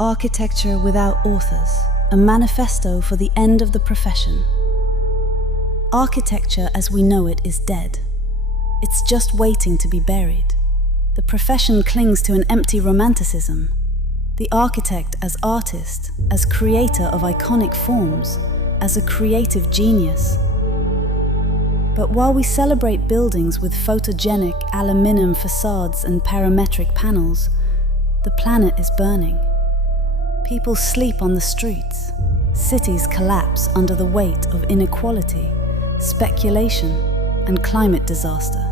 Architecture without authors, a manifesto for the end of the profession. Architecture as we know it is dead. It's just waiting to be buried. The profession clings to an empty romanticism. The architect as artist, as creator of iconic forms, as a creative genius. But while we celebrate buildings with photogenic aluminum facades and parametric panels, the planet is burning. People sleep on the streets. Cities collapse under the weight of inequality, speculation, and climate disaster.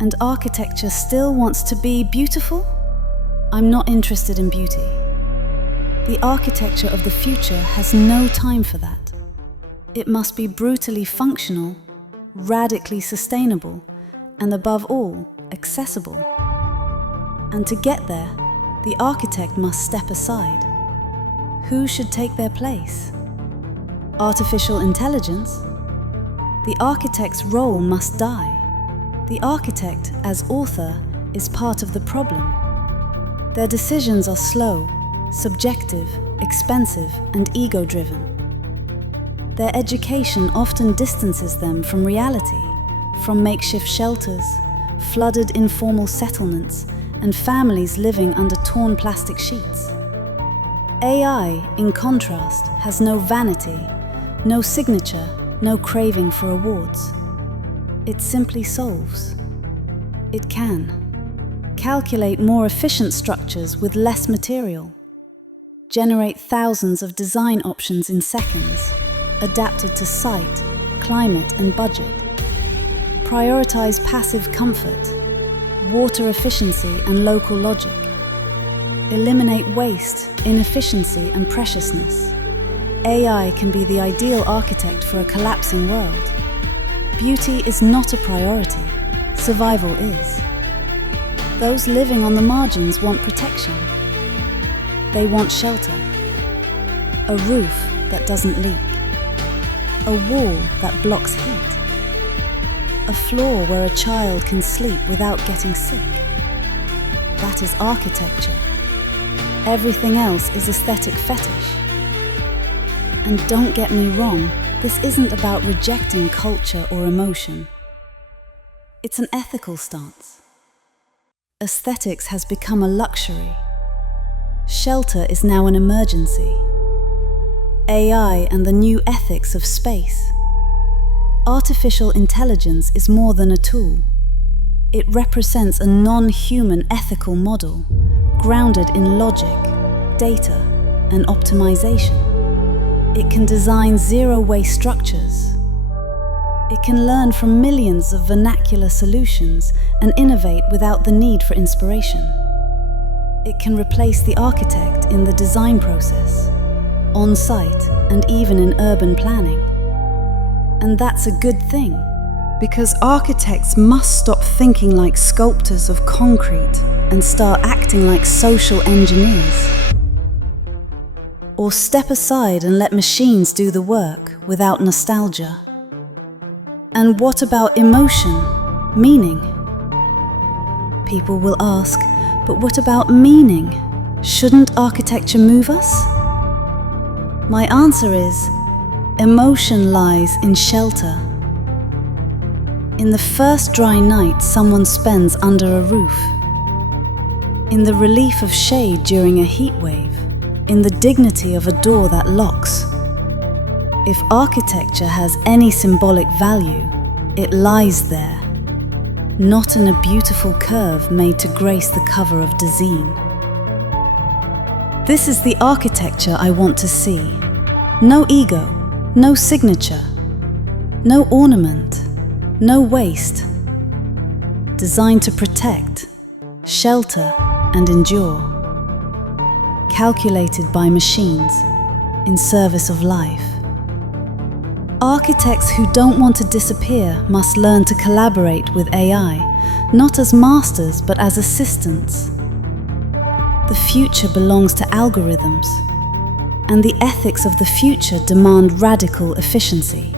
And architecture still wants to be beautiful? I'm not interested in beauty. The architecture of the future has no time for that. It must be brutally functional, radically sustainable, and above all, accessible. And to get there, the architect must step aside. Who should take their place? Artificial intelligence? The architect's role must die. The architect, as author, is part of the problem. Their decisions are slow, subjective, expensive, and ego-driven. Their education often distances them from reality, from makeshift shelters, flooded informal settlements, and families living under torn plastic sheets. AI, in contrast, has no vanity, no signature, no craving for awards. It simply solves. It can calculate more efficient structures with less material, generate thousands of design options in seconds, adapted to site, climate, and budget, prioritize passive comfort, water efficiency and local logic, eliminate waste, inefficiency and preciousness. AI can be the ideal architect for a collapsing world. Beauty is not a priority, survival is. Those living on the margins want protection. They want shelter. A roof that doesn't leak. A wall that blocks heat. A floor where a child can sleep without getting sick. That is architecture. Everything else is aesthetic fetish. And don't get me wrong, this isn't about rejecting culture or emotion. It's an ethical stance. Aesthetics has become a luxury. Shelter is now an emergency. AI and the new ethics of space. Artificial intelligence is more than a tool. It represents a non-human ethical model, grounded in logic, data, and optimization. It can design zero-waste structures. It can learn from millions of vernacular solutions and innovate without the need for inspiration. It can replace the architect in the design process, on-site, and even in urban planning. And that's a good thing, because architects must stop thinking like sculptors of concrete and start acting like social engineers. Or step aside and let machines do the work without nostalgia. And what about emotion, meaning? People will ask, but what about meaning? Shouldn't architecture move us? My answer is, emotion lies in shelter. In the first dry night someone spends under a roof. In the relief of shade during a heat wave. In the dignity of a door that locks. If architecture has any symbolic value, it lies there, not in a beautiful curve made to grace the cover of Dezeen. This is the architecture I want to see. No ego. No signature, no ornament, no waste. Designed to protect, shelter, and endure. Calculated by machines, in service of life. Architects who don't want to disappear must learn to collaborate with AI, not as masters but as assistants. The future belongs to algorithms. And the ethics of the future demand radical efficiency.